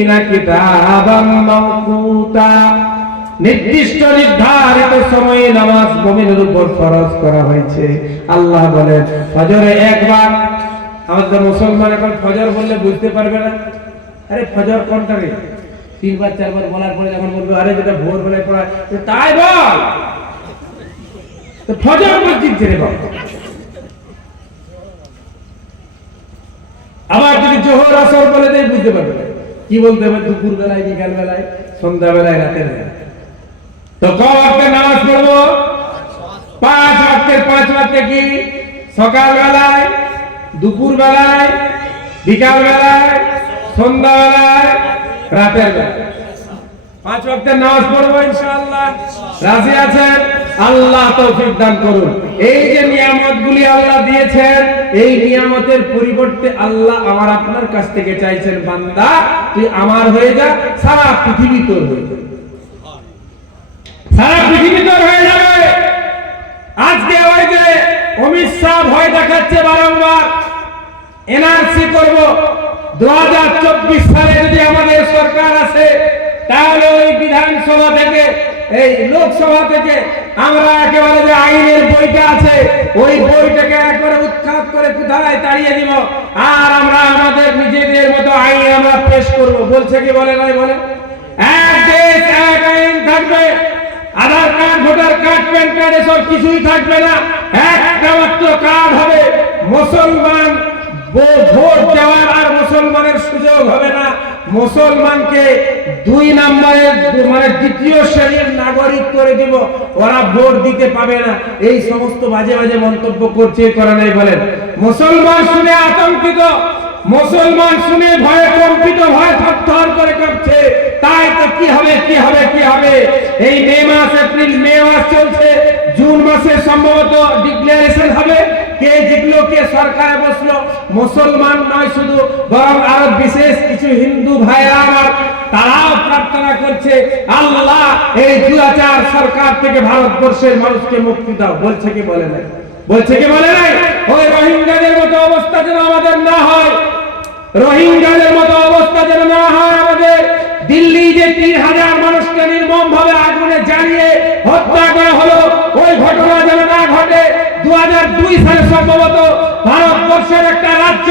মুমিনিনা কিতাবাম মাওকুতা, নির্দিষ্ট নির্ধারিত সময়ে নামাজ মুমিনের উপর ফরজ করা হয়েছে। আল্লাহ বলেন ফজরে একবার। আমাদের মুসলমান এখন ফজর বললে বুঝতে পারবে না, আরে ফজর কোনটা রে? তিনবার চারবার বলার পরে যখন বলবে আরে যেটা ভোর বেলায় পড়া, তাই বল তো ফজর মসজিদ ছেড়ে বল। আবার যদি জোহর আসর বলে দেয় বুঝতে পারবে না কি বলতে হবে, দুপুর বেলায়, বিকাল বেলায়, সন্ধ্যা বেলায়, রাতের বেলায়। তো কয় ওয়াক্তের নামাজ পড়বো? 5 ওয়াক্তের। 5 ওয়াক্তে কি? সকাল বেলায়, দুপুর বেলায়, বিকাল বেলায়, সন্ধ্যা বেলায়, রাতের বেলায় 5 ওয়াক্তের নামাজ পড়বো ইনশাআল্লাহ। রাজি আছেন? আল্লাহ তৌফিক দান করুন। এই যে নিয়ামতগুলি আল্লাহ দিয়েছেন, এই নিয়ামতের পরিবর্তে আল্লাহ আমার আপনার কাছ থেকে চাইছেন, বান্দা তুই আমার হয়ে যা, সারা পৃথিবী তোর হয়ে যাবে, সারা পৃথিবী তোর হয়ে যাবে। আজকে ওই যে অমিত শাহ ভয় দেখাচ্ছে বারংবার, এনআরসি করব, 2024 সালে যদি আমাদের সরকার আসে তাহলে ওই বিধানসভা থেকে, এই লোকসভা থেকে আমরা একেবারে যে আইনের বইটা আছে ওই বইটাকে একবারে উৎখাত করে কোথায় তাড়িয়ে দিব, আর আমরা আমাদের নিজেদের মতো আইন আমরা পেশ করব। বলছে কি বলে নাই? বলে এক দেশ এক আইন থাকবে, Aadhaar card, voter card, PAN card এসব কিছুই থাকবে না, একটা মাত্র কার্ড হবে। মুসলমান ভোট দেওয়ার আর মুসলমানের সুযোগ হবে না, মুসলমানকে 2 নম্বরের মানে দ্বিতীয় শ্রেণীর নাগরিক করে দিব, ওরা ভোট দিতে পাবে না। এই সমস্ত বাজে বাজে মন্তব্য করছে, করে নাই বলেন? মুসলমান শুনে আতঙ্কিত, মুসলমান শুনে ভয়ে কম্পিত, ভয় থরথর করে কাঁপছে। তাই তো কি হবে, কি হবে, কি হবে? এই মে মাস, এপ্রিল, মে মাস চলছে, জুন মাসে সম্ভবত ডিক্লারেশন হবে, কে জিতলো, কে সরকারে বসলো। মুসলমান নয় শুধু, বরং আরো বিশেষ কিছু হিন্দু ভাইরা আমার, তারাও প্রার্থনা করছে, আল্লাহ এই দুরাচার সরকার থেকে ভারতবর্ষের মানুষকে মুক্তি দাও। বলছে কি বলে নাই? বলছে কি বলে নাই? ওই রোহিঙ্গাদের মতো অবস্থা যেন আমাদের না হয়, রোহিঙ্গাদের মতো অবস্থা যেন না হয় আমাদের। দিল্লি যে 3000 মানুষকে নির্মম ভাবে আগুনে জ্বালিয়ে হত্যা করা হলো, ওই ঘটনা যেন না ঘটে। 2002 সালে সম্ভবত ভারতবর্ষের একটা রাজ্য,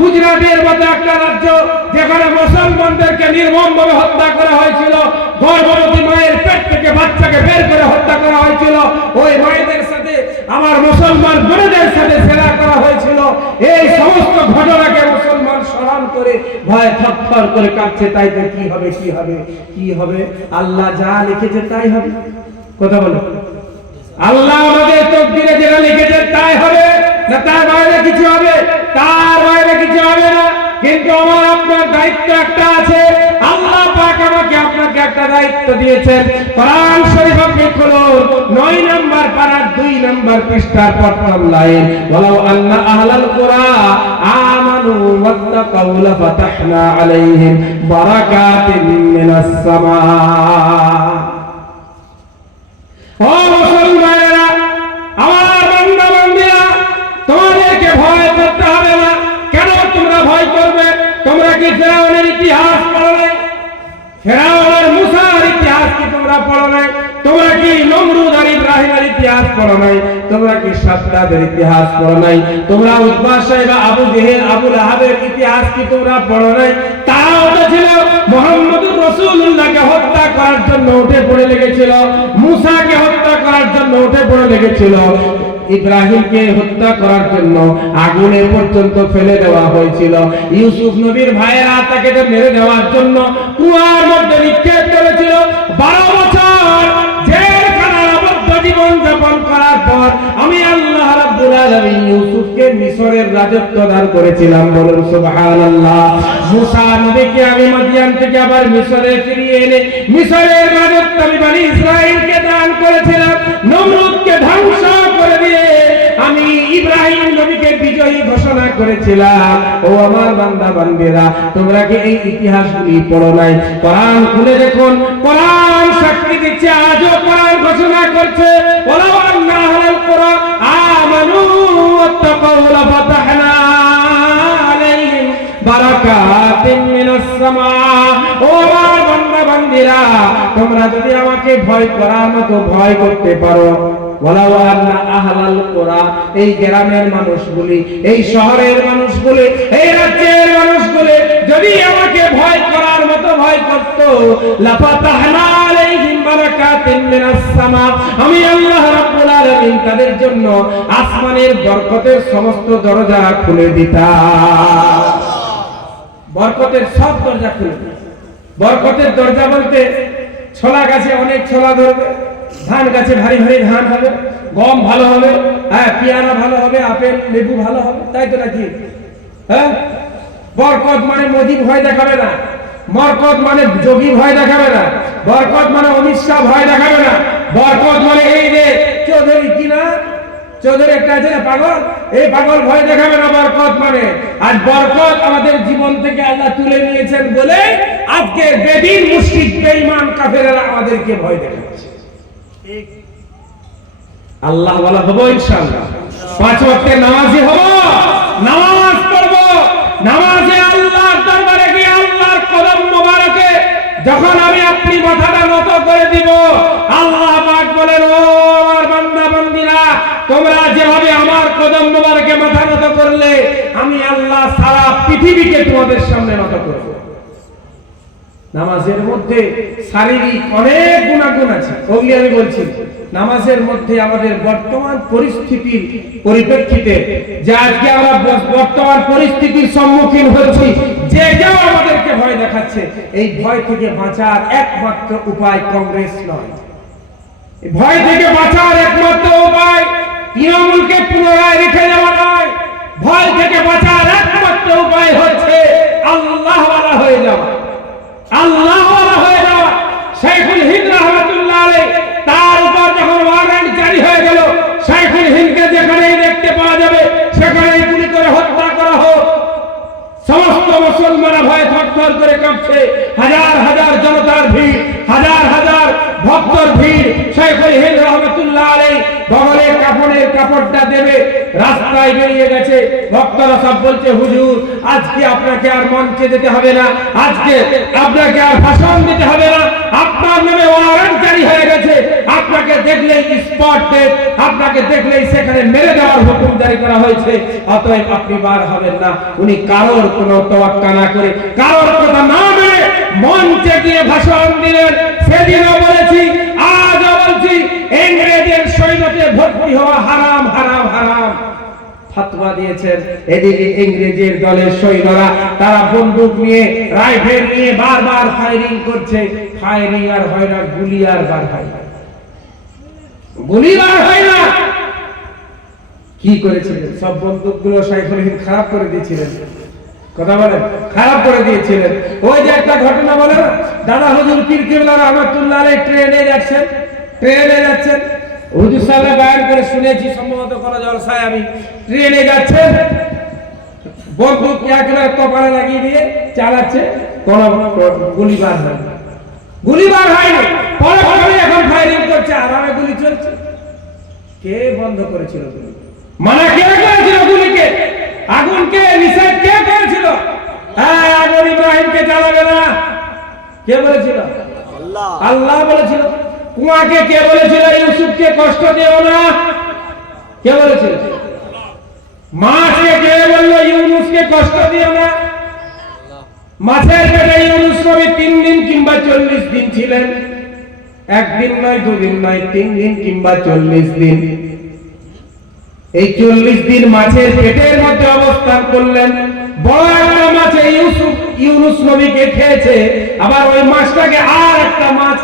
গুজরাটের মতো একটা রাজ্য, যেখানে মুসলমানদেরকে নির্মম ভাবে হত্যা করা হয়েছিল, গর্ভবতী মায়ের পেট থেকে বাচ্চাকে বের করে হত্যা করা হয়েছিল, ওই মায়েদের সাথে আমার মুসলমান বোনেদের সাথে জেনা করা হয়েছিল। এই সমস্ত ঘটনাকে মুসলমান স্মরণ করে ভয় থরথর করে কাঁপছে। তাই তো কি হবে, কি হবে, কি হবে? আল্লাহ যা লিখেছে তাই হবে। কথা বলো, আল্লাহ আমাদের তকদিরে যেটা লিখেছে তাই হবে, না তার বাইরে কিছু হবে? তার বাইরে কিছু হবে না। কিন্তু আমার আপনার দায়িত্ব একটা আছে, আল্লাহ পাক আমাকে আপনাকে একটা দায়িত্ব দিয়েছেন। কোরআন শরীফ আপনি খুলুন, 9 নম্বর পারার 2 নম্বর পৃষ্ঠার প্রথম লাইন, ওয়ালাউ আন্না আহলাল কুরা আমানু ওয়াত্তাকাউ লাফাতাহনা আলাইহিম বারাকাতিন মিনাস সামা। ও মুসলমানেরা, আমার বান্দা বান্দীরা, তোমাদেরকে ভয় করতে হবে না। কেন তোমরা ভয় করবে? তোমরা কি ফেরাউনের ইতিহাস পড়ো নাই? ফেরাউনের মুসার ইতিহাস কি তোমরা পড়ো নাই? তোমরা কি নমরুদ আর ইব্রাহিমের ইতিহাস পড়ো নাই? তোমরা কি সাদ্দাদের ইতিহাস পড়ো নাই? তোমরা উতবা সাহেব, আবু জেহেল, আবু লাহাবের ইতিহাস কি তোমরা পড়ো নাই? তারাও তো ছিল মুহাম্মদুর রাসূলুল্লাহকে হত্যা করার জন্য উঠে পড়ে লেগেছিল, মুসাকে হত্যা করার জন্য উঠে পড়ে লেগেছিল, ইব্রাহিমকে হত্যা করার জন্য আগুনে পর্যন্ত ফেলে দেওয়া হয়েছিল। ইউসুফ নবীর ভাইয়েরা তাকে মেরে দেওয়ার জন্য কুয়ার মধ্যে নিক্ষেপ করেছিল। 12 বছর জেলখানার আবদ্ধ জীবন যাপন করার পর আমি আল্লাহ রাব্বুল আলামিন ইউসুফকে মিশরের রাজত্ব দান করেছিলাম। বলুন সুবহানাল্লাহ। মুসা নবীকে আমি মাদিয়ান থেকে আবার মিশরে ফিরিয়ে এনে মিশরের রাজত্ব আমি বনি ইসরাইলকে দান করেছিলাম। নমরুদকে ধ্বংস করে দিয়ে আমি ইব্রাহিম নবীকে বিজয়ী ঘোষণা করেছিলাম। ও আমার বান্দা বান্দিরা, তোমরা কি এই ইতিহাসগুলি পড়ো নাই? কোরআন খুলে দেখুন, কোরআন সাক্ষী দিচ্ছে, আজও কোরআন ঘোষণা করছে, ওয়ালাউ আন্না আহলাল কুরআন আমানু ওয়াত্তাকাউ লাফাতাহনা আলাইহিম বারাকাতিন মিনাস সামা। ও আমার বান্দা বান্দীরা, তোমরা যদি আমাকে ভয় করার মতো ভয় করতে পারো, ওয়ালাউ আন্না আহলাল কুরা, এই গ্রামের মানুষগুলি, এই শহরের মানুষগুলি, এই রাজ্যের মানুষগুলি যদি আমাকে ভয় করার মতো ভয় করত, লাফাতাহনা আলাইহিম বারাকাতিন মিনাস সামা, আমি আল্লাহ রাব্বুল আলামিন তাদের জন্য আসমানের বরকতের সমস্ত দরজা খুলে দিতাম। বরকতের সব দরজা খুলে দিতাম। বরকতের দরজা বলতে ছোলা গাছে অনেক ছোলা ধরবে, ধান গাছে ভারী ভারী ধান হবে, গম ভালো হবে, হ্যাঁ পেয়ারা ভালো হবে, আপেল লেবু ভালো হবে, তাই তো নাকি? হ্যাঁ, বরকত মানে মোদি ভয় দেখাবে না, বরকত মানে যোগী ভয় দেখাবে না, বরকত মানে অমিত শাহ ভয় দেখাবে না, বরকত মানে এই যে চৌধুরী কিনা চৌধুরী একটা আছে না পাগল, এই পাগল ভয় দেখাবে না বরকত মানে। আজ বরকত আমাদের জীবন থেকে আল্লাহ তুলে নিয়েছেন বলে আজকে বেদিন মুশরিক বেঈমান কাফেররা আমাদেরকে ভয় দেখাচ্ছে। আল্লাহ ওয়ালা হব ইনশাআল্লাহ, 5 ওয়াক্তের নামাজি হব, নামাজ পড়ব, নামাজে আল্লাহর দরবারে গিয়ে আল্লাহর কদম মোবারকে যখন আমি আপনি মাথাটা নত করে দিব, আল্লাহ পাক বলেন, ও আমার বান্দা বান্দীরা, তোমরা যেভাবে আমার কদম মোবারকে মাথা নত করলে, আমি আল্লাহ সারা পৃথিবীকে তোমাদের সামনে নত করব। নামাজের মধ্যে শারীরিক অনেক গুণাগুণ আছে, ওগুলি আমি বলছি। নামাজের মধ্যে আমাদের বর্তমান পরিস্থিতির পরিপ্রেক্ষিতে যে আজকে আমরা বর্তমান পরিস্থিতির সম্মুখীন হচ্ছি, যে কেউ আমাদেরকে ভয় দেখাচ্ছে, এই ভয় থেকে বাঁচার একমাত্র উপায় কংগ্রেস নয়। ভয় থেকে বাঁচার একমাত্র উপায় তৃণমূলকে পুনরায় রেখে দেওয়া নয়। ভয় থেকে বাঁচার একমাত্র উপায় হচ্ছে আল্লাহওয়ালা হয়ে যাওয়া, আল্লাহওয়ালা হয়ে যাওয়া। শাইখুল হিন্দ রাহমাতুল্লাহ আলাইহি, তার উপর যখন ওয়ারেন্ট জারি হয়ে গেল, শাইখুল হিন্দকে যেখানেই দেখতে পাওয়া যাবে সেখানেই গুলি করে হত্যা করা হোক। সমস্ত মুসলমানরা ভয়ে থরথর করে কাঁপছে, হাজার হাজার জনতার ভিড়, হাজার হাজার ভক্তর ভিড়। শাইখুল হিন্দ রাহমাতুল্লাহ আলাইহি বগলে কাফনের কাপড়টা দেবে, রাস্তায় বেরিয়ে গেছে। ভক্তরা সব বলছে, হুজুর আজকে আপনাকে আর মঞ্চে যেতে হবে না, আজকে আপনাকে আর ভাষণ দিতে হবে না, আপনার নামে ওয়ারেন্ট জারি হয়ে গেছে, আপনাকে দেখলেই স্পট ডেথ, আপনাকে দেখলেই সেখানে মেরে দেওয়ার হুকুম জারি করা হয়েছে, অতএব আপনি বার হবেন না। উনি কারোর কোনো তোয়াক্কা না করে, কারোর কথা না মেনে মঞ্চে গিয়ে ভাষণ দিলেন। সেদিনও বলেছি, আজও বলছি, ইংরেজের সৈন্যতে ভর্তি হওয়া হারাম, হারাম, হারাম ফতোয়া দিয়েছেন। এদিকে ইংরেজের দলের সৈন্যরা তারা বন্দুক নিয়ে, রাইফেল নিয়ে বারবার ফায়ারিং করছে। ফায়ারিং আর হয় না, গুলি আর বার হয় না, গুলি বার হয় না। কি করেছিলেন? সব বন্দুকগুলো শাইখুল হিন্দ খারাপ করে দিয়েছিলেন। কথা বলেন, খারাপ করে দিয়েছিলেন। ওই যে একটা ঘটনা বলে না, দাদা হুজুর পীর কেবলা রহমাতুল্লাহ আলাইহি ট্রেনে যাচ্ছেন, ট্রেনে যাচ্ছেন, হুজুর সাহেব বয়ান করে শুনেছি সম্ভবত কোন জলসায়, আমি ট্রেনে যাচ্ছেন, বন্দুক একেবারে কপালে লাগিয়ে দিয়ে চালাচ্ছে, কোন গুলিবার হয় না, গুলিবার হয়নি। পরে পরে এখন ফায়ারিং করছে, আরামে গুলি চলছে। কে বন্ধ করেছিল গুলি? মানা কে করেছিল গুলিকে? আগুনকে নিষেধ কে করেছিল? হ্যাঁ, আগুন ইব্রাহিমকে জ্বালাবে না, কে বলেছিল? আল্লাহ। আল্লাহ বলেছিল। কুয়াকে কে বলেছিল ইউসুফকে কষ্ট দিও না? কে বলেছিল? মাছকে কে বলল ইউনুসকে কষ্ট দিও না? মাছের পেটে ইউনুস নবী 3 দিন কিংবা 40 দিন ছিলেন। একদিন নয়, দুদিন নয়, 3 দিন কিংবা 40 দিন। এই 40 দিন মাছের পেটের মধ্যে অবস্থান করলেন। বড় একটা মাছ ইউনুস নবীকে খেয়েছে, আবার ওই মাছটাকে আর একটা মাছ